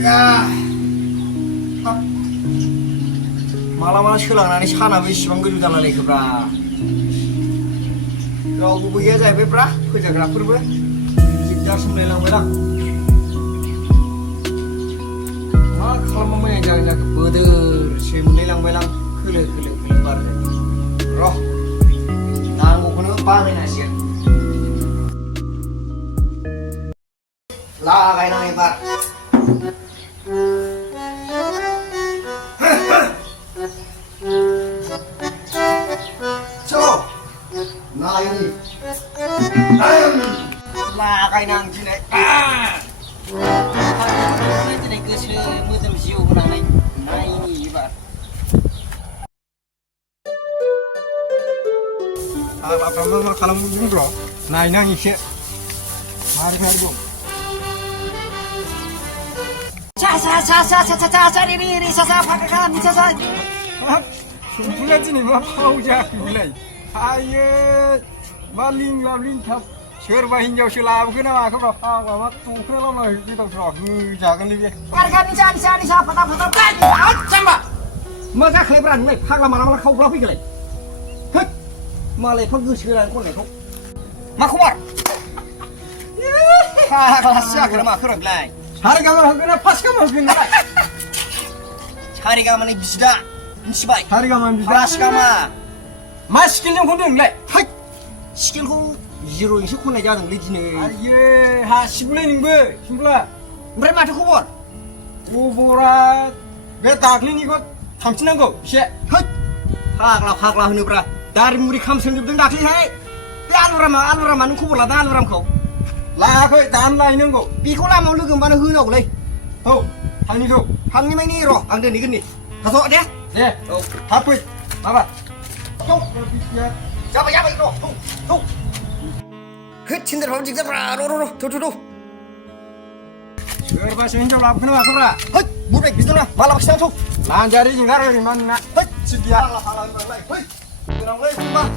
Ya, malah solangannya sana beसिबां गोजौ जालायलायखोब्रा रावबो गैया जाहैबायब्रा फोजाग्राफोरबो दिगदार सोमलायलांबायलां मा खालामबा मोजां जागोन जाखो बोदोरसो मोनलायलांबायलां खोलो खोलो खोलो बारजों र' नांगौखौनो बानायनांसिगोन लागायनां एबार Naik lakai nang sini sini kesel musim siu naik ini bar apa kalau mungkin bro naik nang isi mari bro sa ini sa pakai kan sa bulan ini mah kau jadi bulan ayo maling laling thap serba hinjau labukan nama kau berapa mak tuker lama kita terus jangan lebih harga ni sa patah kan sama maka kelebihan ni hak lama kau berapa kali hek malai pergi sekarang kau ni kau mak kumar kelas siapa mak kau belai harga mana pas kamu kena harga mana bisa Sibai. Harga mana bisa? Pas kamu. Mas skillnya kau ni leh. Hai. Skill kau zero ini kau nak jadi lagi ni. Aye, ha sebulan ni be, sebulan. Berapa macam kubur? Kuburan. Betak ni kau thamsin kau. Siap. Hai. Hak lah ni berapa? Dari muri kamsen di benda kali hai. Alu ramah ni kubur lah, alu ram kau. Lah kau dan lah ini kau. Biko lah mau lu kemana huna kau leh. Oh, hani tu. Hani mana ni roh? Angde ni gini. Kasut dia. Ya, apa? Apa? Tuh, siapa itu? Tuh. Kecil terlalu jijik bra, tuh. Serba senjol apa kena aku bra? Hei, budak bisa lah, malah kesana tuh. Lanjari jinggar di mana? Hei, sedia. Hei, kurang lagi cuma.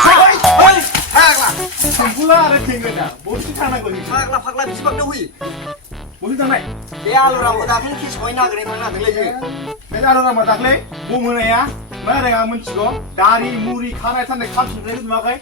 Hei, haklah. Sempula ada tinggal dah. Bosnya mana kau ni? Haklah bisa bak dah hui. Bosnya mana? Dia alu rambut dah kan kis kau nak kena mana terlebih je. Kalau orang masak le, bumu ni ya, mana yang mencigo dari muri kana itu nak kamsin lagi tu makai.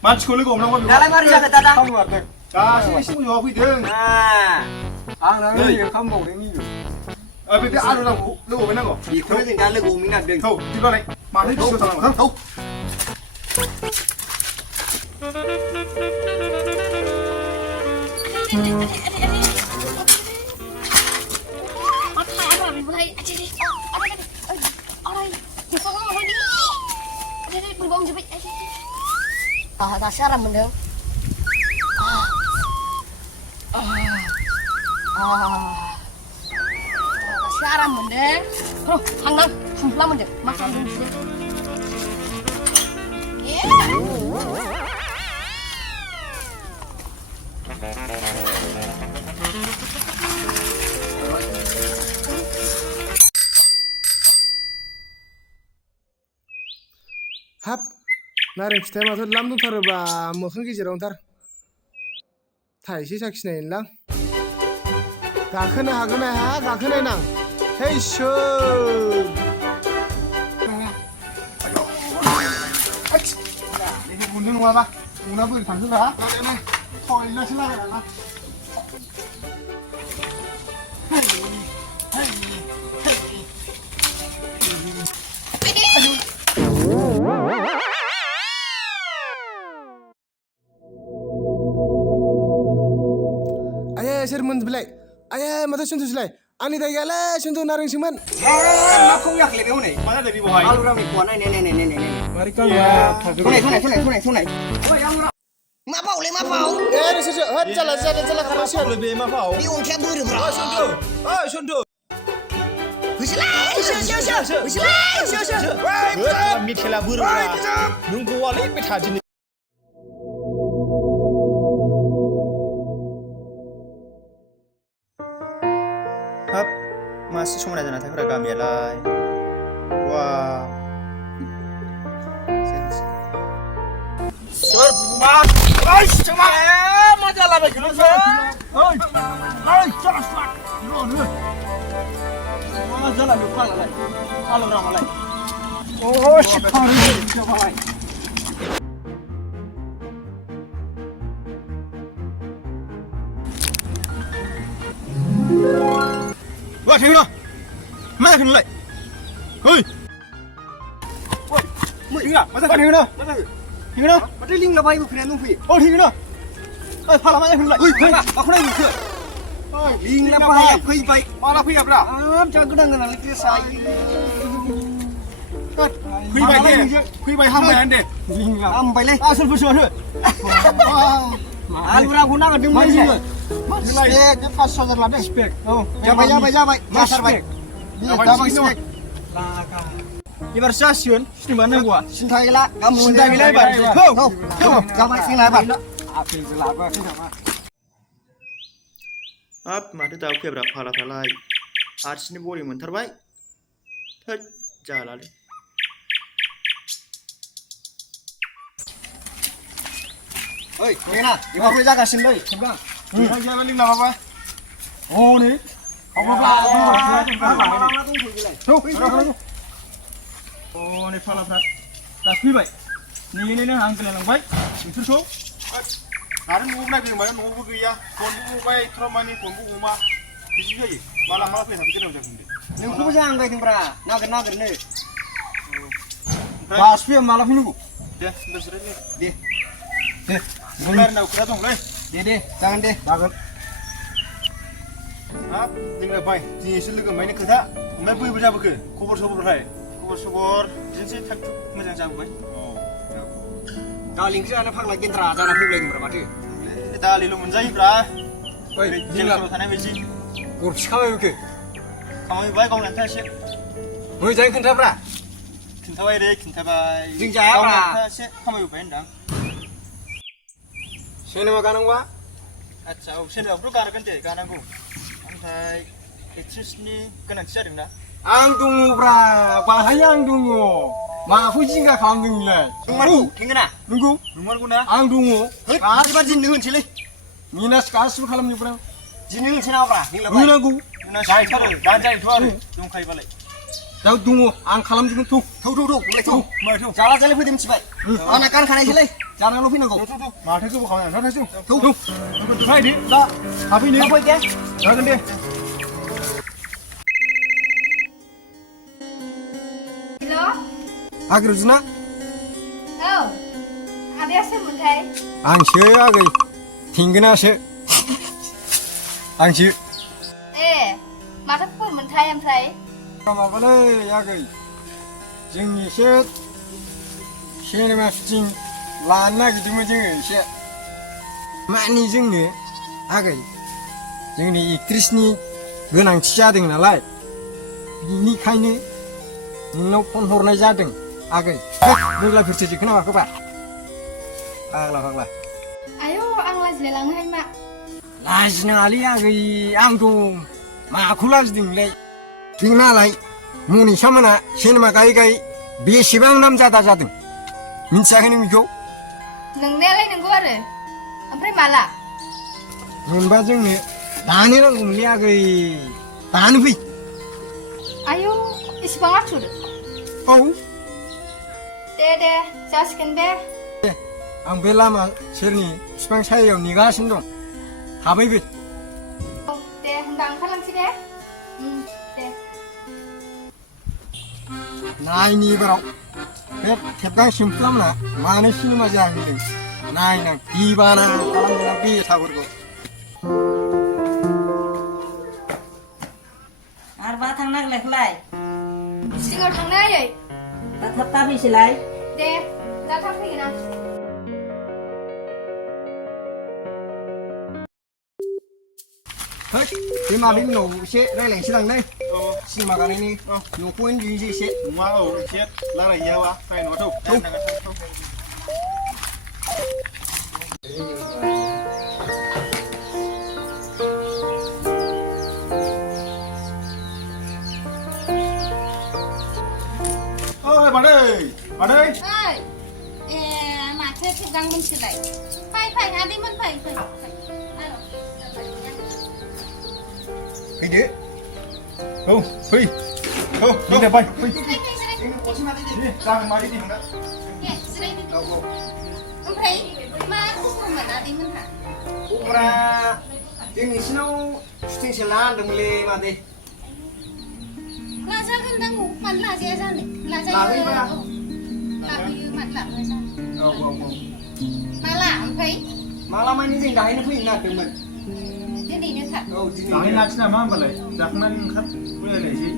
Mencigo lagi orang orang. Dalam hari jaga tata. Kamu ada. Kasih sih mujur aku itu. Orang ni kamu boleh ni. Tapi dia alu orang lu mana kau? Ikut tinggal lu mina deng. Tahu, tiba ni. Mana itu sekarang? Tahu. Tak siaran mendeng. Siaran mendeng. Oh, hangat, sumpah mendeng. Makan dulu. Hap, naring फिथाइ माथो लाम दंथारोब्रा मोखां गेजेरावनोथार थाइसे साखिनायनोलां गाखोनो हागोन ना हाया गाखोनायनां हे इसोर ini bunuh apa? Bunuh apa? Tanggung dah. Kau ini nasi lah kan? Sermon belai, ayah mata sentuh selai, ani dah gala sentuh naring siman. Mak kau yak lebih ni. Mana dari bawah? Alu rami kuat ni. Mari kau ya. Sunai. Mak bau le, mak bau. Hot jalan karena siapa? Lebih mafau. Di ungkap buru bro. Sundu. Usilai. Mitela buru. Nunggu wali pethaji. Hap, masih semua ada nanti kerja kami lah. Wah. Serbat. Cuma majalah begini. Ơi, chọn soạn. Rồi nữa. Nó rất là được khoan lại. Alo nào mà lại. Ôi, con đi, cho vào lại. Wah, thằng nào? Mana thằng lại? Ơi. Thằng nào? Masa thằng nào? Thằng nào? Mà đây linh là bay một cái này không phải. Oh, thằng nào? Ơi, pha làm ai thằng lại? Ui, thằng nào? Aku nak ikut. Linh là bay, phi bay. Mana phi apa? Jangan kena kena lagi saya. Phi bay dia. Phi bay ham bay ande. Linh là. Am bay lên. Asal bersama tu. Alura guna ka dimai sih. Nilai dia pas saudara lah deh. Spek. Oh, Jabai. Masar bay. Dabang spek. Laka. Ibar stasiun, di mana gua? Sintai lah, kamu Sintai lah, Pak. Jabai sing lah, Pak. Apil jelas, Pak. Hap, माथो दाउ फेब्रा फाला फालाय आर्ट्सनि बरि मोनथारबाय थोद जालालै Oi, Mena, di bawah jaga sini, sebelah. Kita jalan link lah apa? Oh ni. Oh ni fala flat. Das fैबाय. Ni आं गेलेलांबाय. बिसोरखौ आरो न'आव नागिरबाय न'आवबो गैया. फनबो गबाय ट्रमानि फनबो गमा. बिदि जायो. माला फैनानै गोनां जागोन दे. Nunggu jangan kayak timbra. Nager ni. Pas piye malah nunggu. Deh, sebentar saja. Deh. Sebentar nak kira dong, leh. Deh, jangan deh. Bagus. Hap, जोंलाय बाय दिनैसो लोगो मोनबाय खोथा ओमफ्राय बोरै जाबोखो खबर सबरफ्राय खबर सबर बिदिनोसै थाग थुग मोजां जाबोबाय Kali ini anak pang lagi gendra, jangan pilih timbra mati. दालिल' मोनजायोब्रा Oi, जेलफोराव थानाय बायदि kursi kau itu. खामानिबाय गावनि आन्था एसे Jangan kentara bra. खिन्थाबाय रे खिन्थाबाय जों जायाब्रा। गावनि आन्था एसे खामायबोबाय होनदां Sini makan apa? आदसा औ सेनेमाखौथ' गारगोन दे गानांगौ ओमफ्राय एक्ट्रिसनि गोनांथि जादों ना Ang tunggu bra, bahaya ang tunggu. Maaf jinga kamu nilai. नंमारगौ थेंगोना Nunggu, नंमारगौ ना ang tunggu. एबार दिनै होनसैलै Minus kasih kalam ni bra. दिनै होनसै ना ब्रा Minagu. जाहैथारो दानो जाहैथ' आरो दंखायोबालाय Tahu tunggu, ang kalam juga tuh. माथो Jala jala pun dimcibai. Anak kan kanai sih jangan lupa nunggu. माथो गोबाव खामानि आंथ' थाइजौ Tuh, नायदि दा हाबैनो apa dia? जागोन दे Halo? Agar zina, Oh, ada sebentar. ang sih agai, tinggal sih. Ang sih. Mata pun mentai yang saya. Kamu apa le agai? Jengi sih, sini masih lana gitu macam sih. Mani jengi, agai. Jengi iktris ni गोनांथि जादों नालाय बिनिखायनो नोंनाव phone हरनाय जादों आगै नोंलायफोरसो दिखोना माखोबा फाग्ला Ayo, ang lazile lang hai mak. लाजिनाङालै आगै आं दं माखौ लाजिदोंलाय जोंनालाय मनिसा मोना सिनेमा गायै बेसेबां नामजादा जादों मिन्थियाखै नों बेखौ Nengnealai nenggu ada. Ampre mala. मोनबा जोंनो दानो नांगौमोनलै आगै दानो फै Ayo, isi banget sudah. औ Dede, jaskan be. आं बे लामा सेरनि बिफां सायायाव नेगासिनो दं थाबैबो Oh, de, hendang kalang sih de. De. नायनि एबाराव बे खेबगां सिमफ्लामना मानो सिनेमा जाहोदों नायनां दैबाना खालामदोंना बेसाफोरखौ आरबा थांनांलायखौलाय Singgah tengah ya. थाब थाब फैसैलाय De, datang lagi na. है बे मादैनि उनाव एसे रायज्लायनोसै लांलै सिनेमा गानायनि न'खौ दिनोसै एसे नङा औ एसे रायलायहैयाबा रायलायनोबाथ' ओइ मादै Hai. Macet sedang mencilai. Pai, adik man pai. Ayo. Gede. Oh, fui. Oh, đi đẹp bay. Fui. Sering, sering. Đi, ra mari đi hangga. Ya, sering. Ompray, ma aku mana di mana? Ora ini sinau syuting selan demle mate. Laza kan dangu, man laza aja nih. Laza Lagi ya. mana? Lagi man lah laza. Oh. Malah, ompray. Malam ini sing dah ini pun nak demen. Jadi ni tak. Oh, di Jangan sini. nak cina mah balai. Jangan kan boleh leh sih.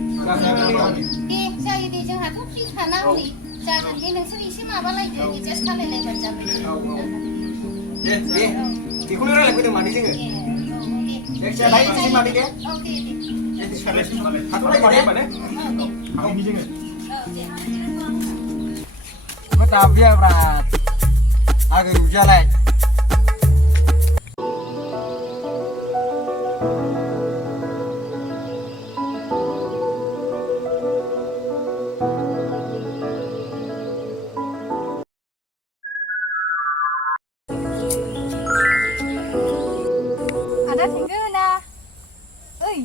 Di saya di jangan tu sih karena ni. Jangan ni nang seri sih mah balai ni just kali leh macam ni. Ye. Di kulo lagi tu mandi sing. Dek saya lain sih mandi ke? Okey. Sekali sih balai. Aku lagi deh. Aku ni jangan. Tapi ya berat. Agak hujan lagi. Ada tinggal na.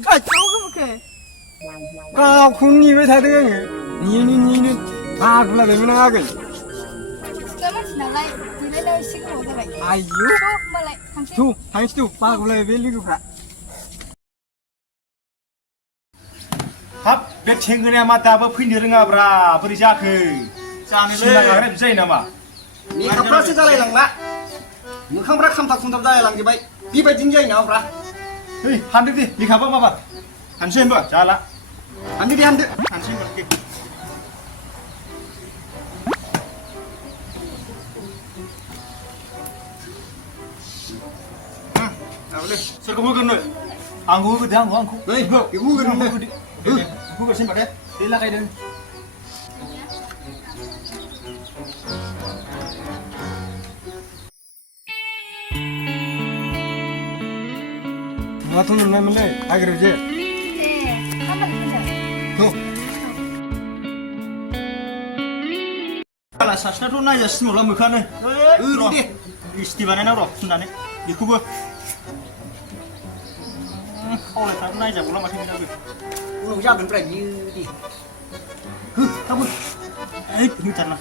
Kau kamu ke? Kau kunni bertadeng. Ni. Aku lah memang agak. Kamu senalai, tidak ada isi kau dah lagi. Ayo. Tuh, malai, hancur. Tu, hang tu. Aku lah beli juga. Hap, bek cengkene mata apa fini renga bra, beri jake. Jangan le. Nak ada bisa nama. Ni kapra sih jalan lang lah. Mukang berak kam tak kuntab jalan lang jibai. Bibai jinjai na berak. Hei, handu di, di kapal apa? Hansen ba, jala. Andi di andi. Hansen ba, ke. Boleh. Sir kamu kan? Anggu ke dia anggu. Baik, ibu kan anda. Ibu kesin pada. Dia lah kayak dia. Matu nuna mele, agar je. Apa kerja? Tu. Kalau sastra tu naya semula muka ni. Rudi. Istimewa nak roh, sundan ni. Dikubu. Oleh tak naya pula masih ni lagi. Ulu ya ben prai di. Kamu. Ini cara.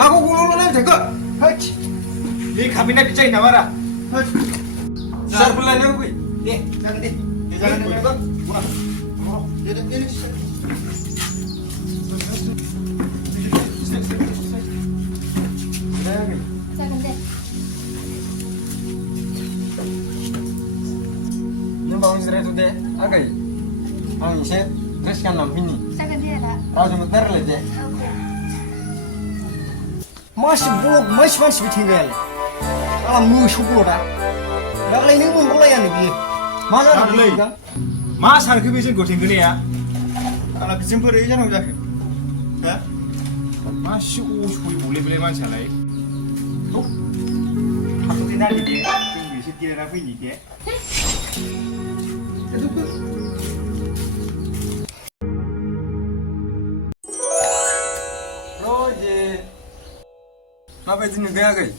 Aku gulu nak jaga. Ini kabinet bicara ni mana? Sar bulan ni gue. Deh, jangan deh. Jangan jaga. Jangan deh. Ni bangun seret tu deh. Agai. Ang set dress kan nam ini. Jangan dia lah. Raju muter le deh. Okey. Masih blok, masih tinggal. Alam musuh dah. Dah lain ni pun belayan ni. Mana Dah lain. kan? Mas harga biasa goting gini ya. Kalau biasa pun reja nak jaga. Ya? Masih boleh macam lain. Oh, aku tidak ni dia. Tunggu isi dia nak ini dia. Itu pun. Roje. Apa itu ni gaya gay?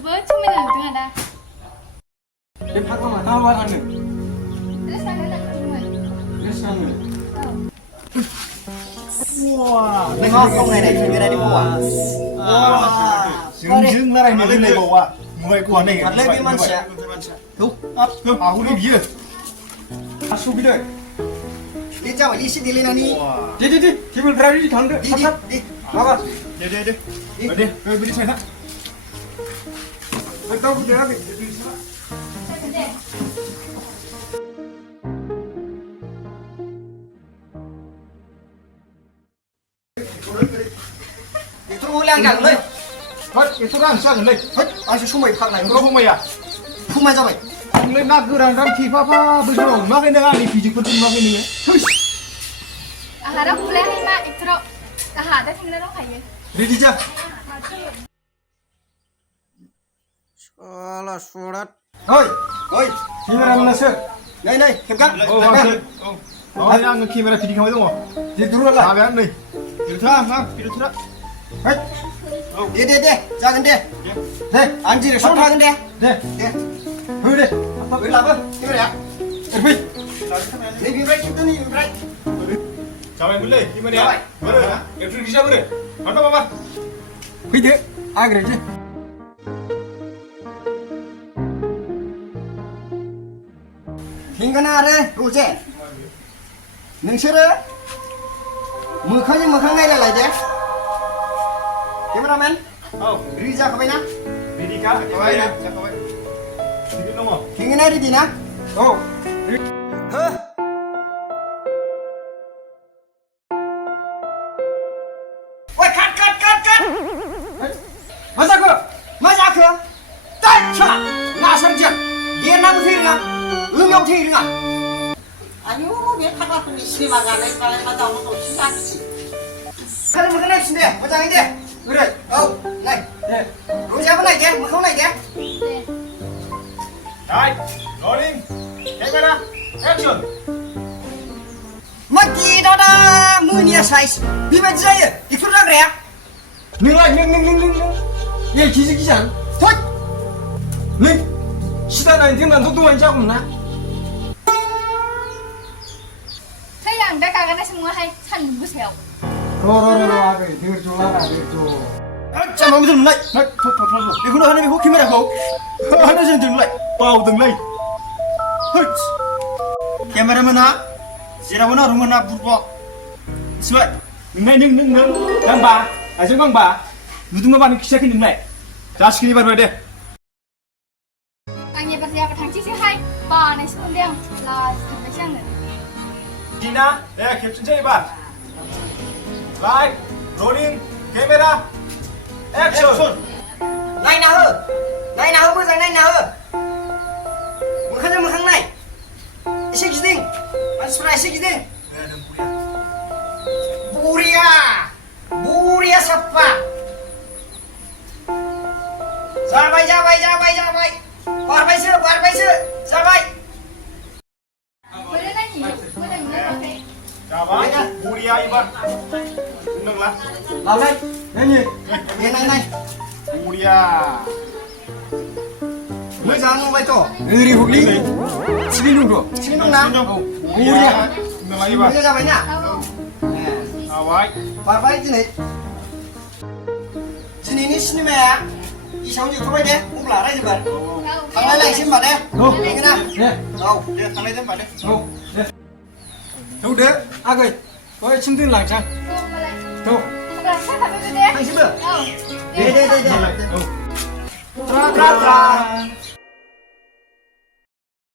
Cuma dah tengah dah. Dia pakai mata awal ane. Terus ada nak cuma. Dress kan ni. Wah, Kau ni kamera di bawah. Jeng lah ini ni bawa. Mulai kuat ni. Lebih manusia. Tu. Aku ni dia. Masuk bila? Dia jauh, isi dia lena ni. Wah. Di. Table berada di tangga. Di. Apa? Dia. Ada, kau beri saya nak. Betul betul lagi. Jangan deh. Itu ulang kan, leh. Hot, itu kan siapa ni? Hei, asyik semua ipak lain. Kau mau ya? Kumai sampai. Mulai nak geran dan kipa apa betul? Makin dengan ni fizik penting makin ni. Harap boleh ni mak ikro. Dah ada tinggal orang kaya. Ready je. Alah surat. Oi, oi, kamera mana sih? Nei, खेबगां. औ हांसो औ आङो camera फिदिं खालामबाय दङ Di dulu lah. माबायानो नै फिल्टारा मा फिल्टारा Hei. Deh, jangan deh. Deh, anjir, sok tangan deh. Deh. Hei deh. Apa apa? Kamera ya. Hei. Ini bimbrai kita nih, bimbrai. जाबाय मोनलै केमेराया बोरो एक्टर गिसा बोरो माथो माबा फैदो आग्रायसै थिंगोना आरो दसे नोंसोरो मोखांजों मोखां नायलायलायदे केमेरामेन औ रेडि जाखाबाय ना रेडिखा जाखाबाय जाखाबाय रेडि दङ थिंगोना रेडि ना औ हो मा जाखो दाइसा नासारजों देरनाबो थैरोङा लोंनायाव थैरोङा आयु बे फाग्लाफोरनि सिनेमा गानाय बालाय मा दावराव दावसि जाखिसै खालि मोखां नायफिन दे मोजाङै दे ओरै औ नाय दे रंजाबो नाय दे मोखाङाव नाय दे राइट रलिं केमेरा एक्सन मा गिदादा मोनिया साइज बेबायदि जायो एक्टर जाग्राया नोंलाय नों 얘 기지기지 않? 헛! 네? 시다나 인생난 도도한 자구나. Hay là đã cả cái này semua hay thành bữa sẹo. 로로로로 하게 되게 좋아라 되게. 자, 마음에 들면 나. 이거는 하나님의 호키메라고. 하나씩 들면 나. bao từng ly 헐. 카메라맨아. 지라보나 루머나 부르고. 스웨. nưng đang bà à chứ băng bà 누군가 많은 기차기 능래 자식이 바로 돼 Anh bây giờ cái thằng chiếc xe hay bà này xuống đeo là thằng cái chân này. 디나 내가 캡션 좀 해봐 라이트 롤링 카메라 액션 Này nào hơ. Này nào hơ bây giờ này nào hơ. 모खा는 này. 시기딩. 스프라이 시기딩. Buria sapa. Jabai. Barbai sih. Jabai. Bữa nay nhỉ? Bữa nay nhỉ rồi thế. 자봐 우리야 이봐 능라 Làm đây. Đây nhỉ. Này. 우리야 Mới ra ngồi to. Đi hụt đi. Xin luôn rồi. Xin luôn nào. 우리야 능라 이봐 Bây giờ ra vậy nhá. 아와이 Barbai sini. Sini ini sinemaya. 이상훈 유튜브에 돼. 꼭 알아야 돼 말. 당날 날 심 받아. 이거나. 네. 네 당내 좀 받아 네. đâu đấy à cái có chim tin làng sang đâu Anh anh xin được Đây. đây tra